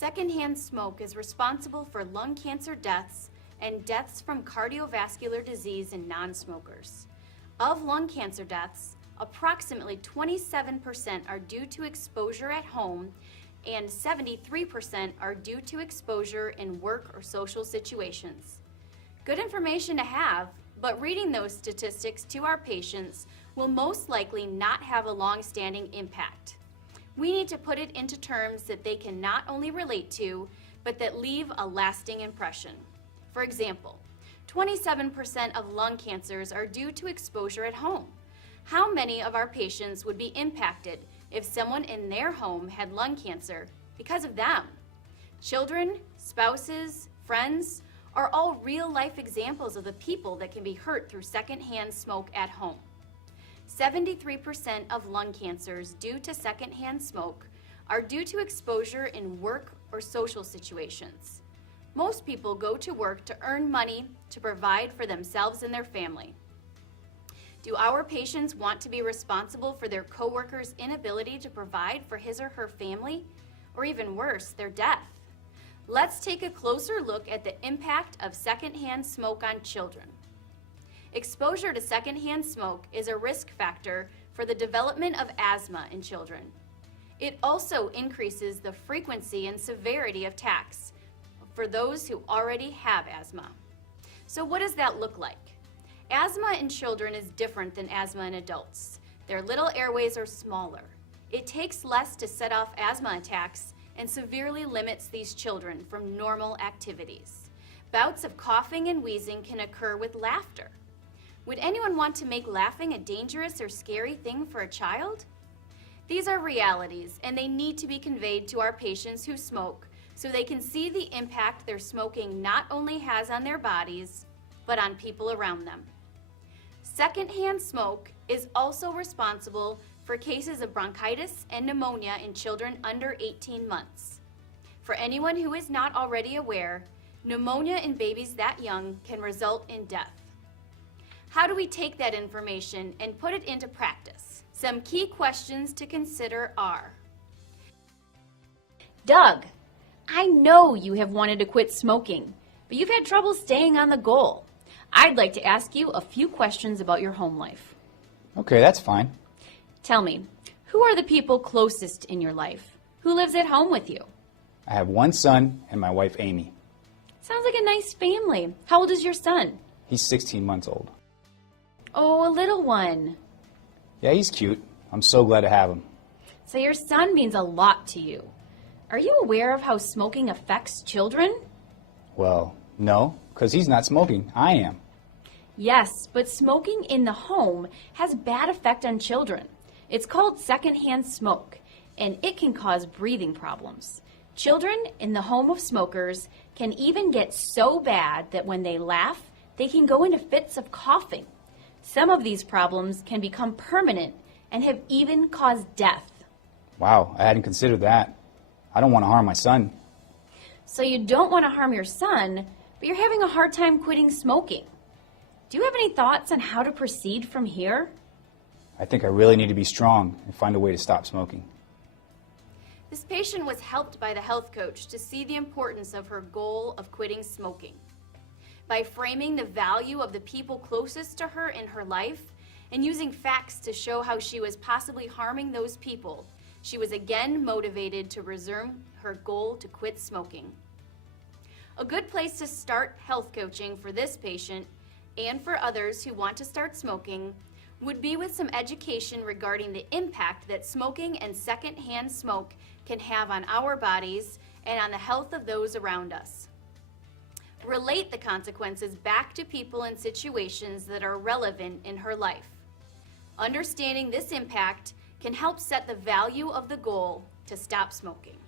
Secondhand smoke is responsible for lung cancer deaths and deaths from cardiovascular disease in non-smokers. Of lung cancer deaths, approximately 27% are due to exposure at home and 73% are due to exposure in work or social situations. Good information to have, but reading those statistics to our patients will most likely not have a long-standing impact. We need to put it into terms that they can not only relate to, but that leave a lasting impression. For example, 27% of lung cancers are due to exposure at home. How many of our patients would be impacted if someone in their home had lung cancer because of them? Children, spouses, friends are all real-life examples of the people that can be hurt through secondhand smoke at home. 73% of lung cancers due to secondhand smoke are due to exposure in work or social situations. Most people go to work to earn money to provide for themselves and their family. Do our patients want to be responsible for their coworkers' inability to provide for his or her family, or even worse, their death? Let's take a closer look at the impact of secondhand smoke on children. Exposure to secondhand smoke is a risk factor for the development of asthma in children. It also increases the frequency and severity of attacks for those who already have asthma. So what does that look like? Asthma in children is different than asthma in adults. Their little airways are smaller. It takes less to set off asthma attacks and severely limits these children from normal activities. Bouts of coughing and wheezing can occur with laughter. Would anyone want to make laughing a dangerous or scary thing for a child? These are realities, and they need to be conveyed to our patients who smoke so they can see the impact their smoking not only has on their bodies, but on people around them. Secondhand smoke is also responsible for cases of bronchitis and pneumonia in children under 18 months. For anyone who is not already aware, pneumonia in babies that young can result in death. How do we take that information and put it into practice? Some key questions to consider are: Doug, I know you have wanted to quit smoking, but you've had trouble staying on the goal. I'd like to ask you a few questions about your home life. Okay, that's fine. Tell me, who are the people closest in your life? Who lives at home with you? I have one son and my wife, Amy. Sounds like a nice family. How old is your son? He's 16 months old. Oh, a little one. Yeah, he's cute. I'm so glad to have him. So your son means a lot to you. Are you aware of how smoking affects children? Well, no, because he's not smoking. I am. Yes, but smoking in the home has a bad effect on children. It's called secondhand smoke, and it can cause breathing problems. Children in the home of smokers can even get so bad that when they laugh, they can go into fits of coughing. Some of these problems can become permanent and have even caused death. Wow, I hadn't considered that. I don't want to harm my son. So you don't want to harm your son, but you're having a hard time quitting smoking. Do you have any thoughts on how to proceed from here? I think I really need to be strong and find a way to stop smoking. This patient was helped by the health coach to see the importance of her goal of quitting smoking. By framing the value of the people closest to her in her life and using facts to show how she was possibly harming those people, she was again motivated to resume her goal to quit smoking. A good place to start health coaching for this patient and for others who want to start smoking would be with some education regarding the impact that smoking and secondhand smoke can have on our bodies and on the health of those around us. Relate the consequences back to people and situations that are relevant in her life. Understanding this impact can help set the value of the goal to stop smoking.